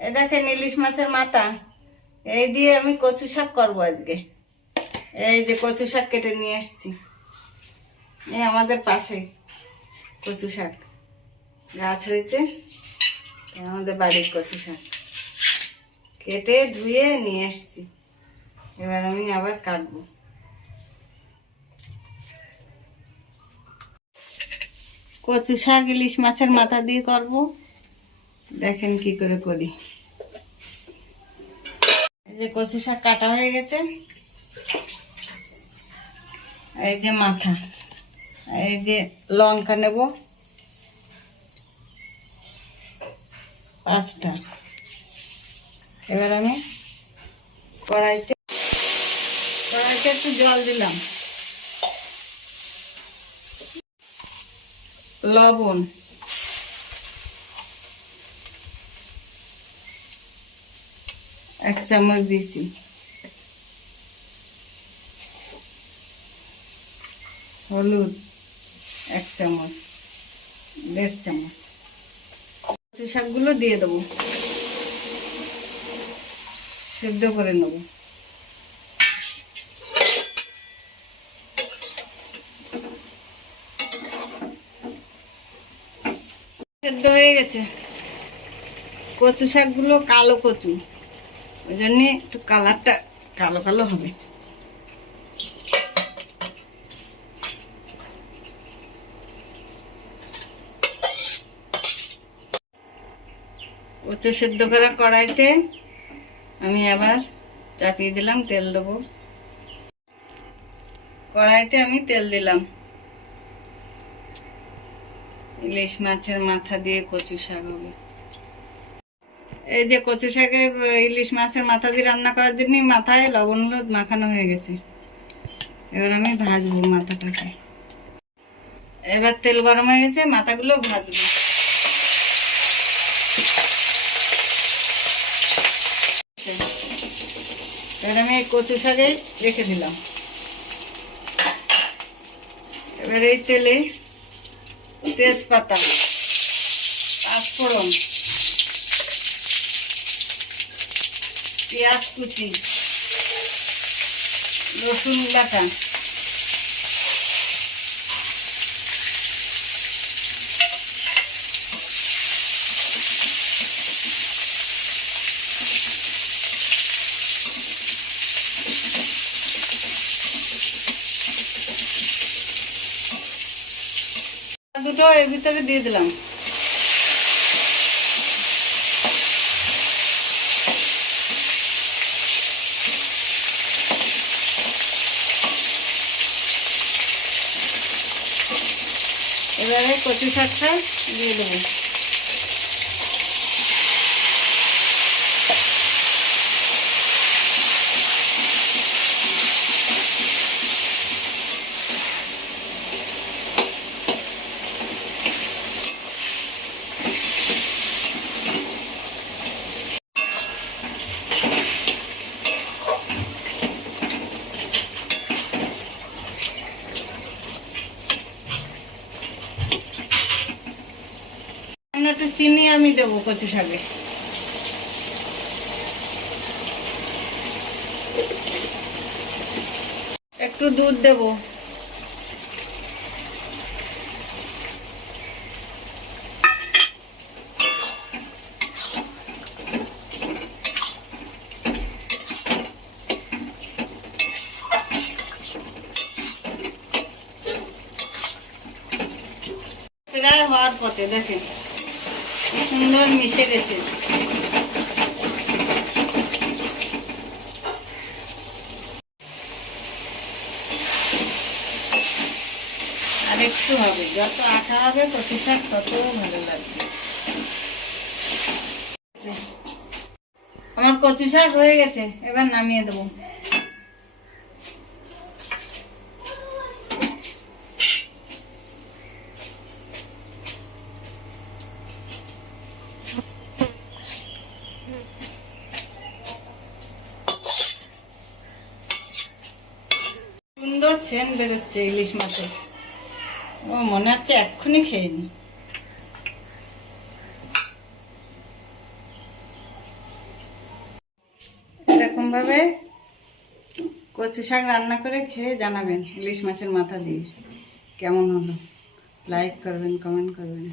এ দেখেন ইলিশ মাছের মাথা। এই দিয়ে আমি কচু শাক করব আজকে। এই যে কচু শাক কেটে নিয়ে এসছি এই আমাদের পাশে কচু শাক। গাছ হয়েছে। আমাদের বাড়ির কচু শাক। কেটে ধুয়ে নিয়ে এসছি এবার আমি আবার কাটবো। কচু শাক, ইলিশ মাছের মাথা দিয়ে করব। দেখেন কি করে করি। যে কচু শাক কাটা হয়ে গেছে। এই যে মাথা, এই যে লঙ্কা নেব। পাঁচটা। এবার আমি কড়াইতে কড়াইতে একটু জল দিলাম। লবণ। এক চামচ দিয়েছি হলুদ এক চামচ দেড় চামচ কচু শাকগুলো দিয়ে দেবো সেদ্ধ করে নেব সেদ্ধ হয়ে গেছে কচু শাকগুলো কালো কচু ওই জন্যে একটু কালারটা কালো কালো হবে। কচু সেদ্ধ করা কড়াইতে আমি আবার চাপিয়ে দিলাম, তেল দেবো। কড়াইতে আমি তেল দিলাম। ইলিশ মাছের মাথা দিয়ে কচু শাক হবে। এই যে কচু শাকের ইলিশ মাছের মাথা দিয়ে রান্না করার জন্য মাথায় লবণ হলুদ মাখানো হয়ে গেছে। এবার আমি ভাজবো মাথাটাকে। এবার তেল গরম হয়ে গেছে, মাথাগুলো ভাজবো। এবার আমি কচু শাকে রেখে দিলাম। এবার এই তেলে তেজপাতা, পাঁচফোড়ন পেঁয়াজ কুচি রসুন বাটা দুটো এর ভিতরে দিয়ে দিলাম। এবারে কচু শাকটা দিয়ে দেবো। একটু চিনি আমি দেবো কচু শাকে। একটু দুধ দেবো। প্রায় হওয়ার পথে দেখেন। সুন্দর মিশে গেছে। আর একটু হবে, যত আঠা হবে শাক তত ভালো লাগবে। আমার কচু শাক হয়ে গেছে, এবার নামিয়ে দেবো। সুন্দর বেরোচ্ছে ইলিশ মাছের। ও, মনে হচ্ছে এক্ষুনি খেয়ে নি। এরকমভাবে কচু শাক রান্না করে খেয়ে জানাবেন ইলিশ মাছের মাথা দিয়ে। কেমন হলো? লাইক করবেন কমেন্ট করবেন।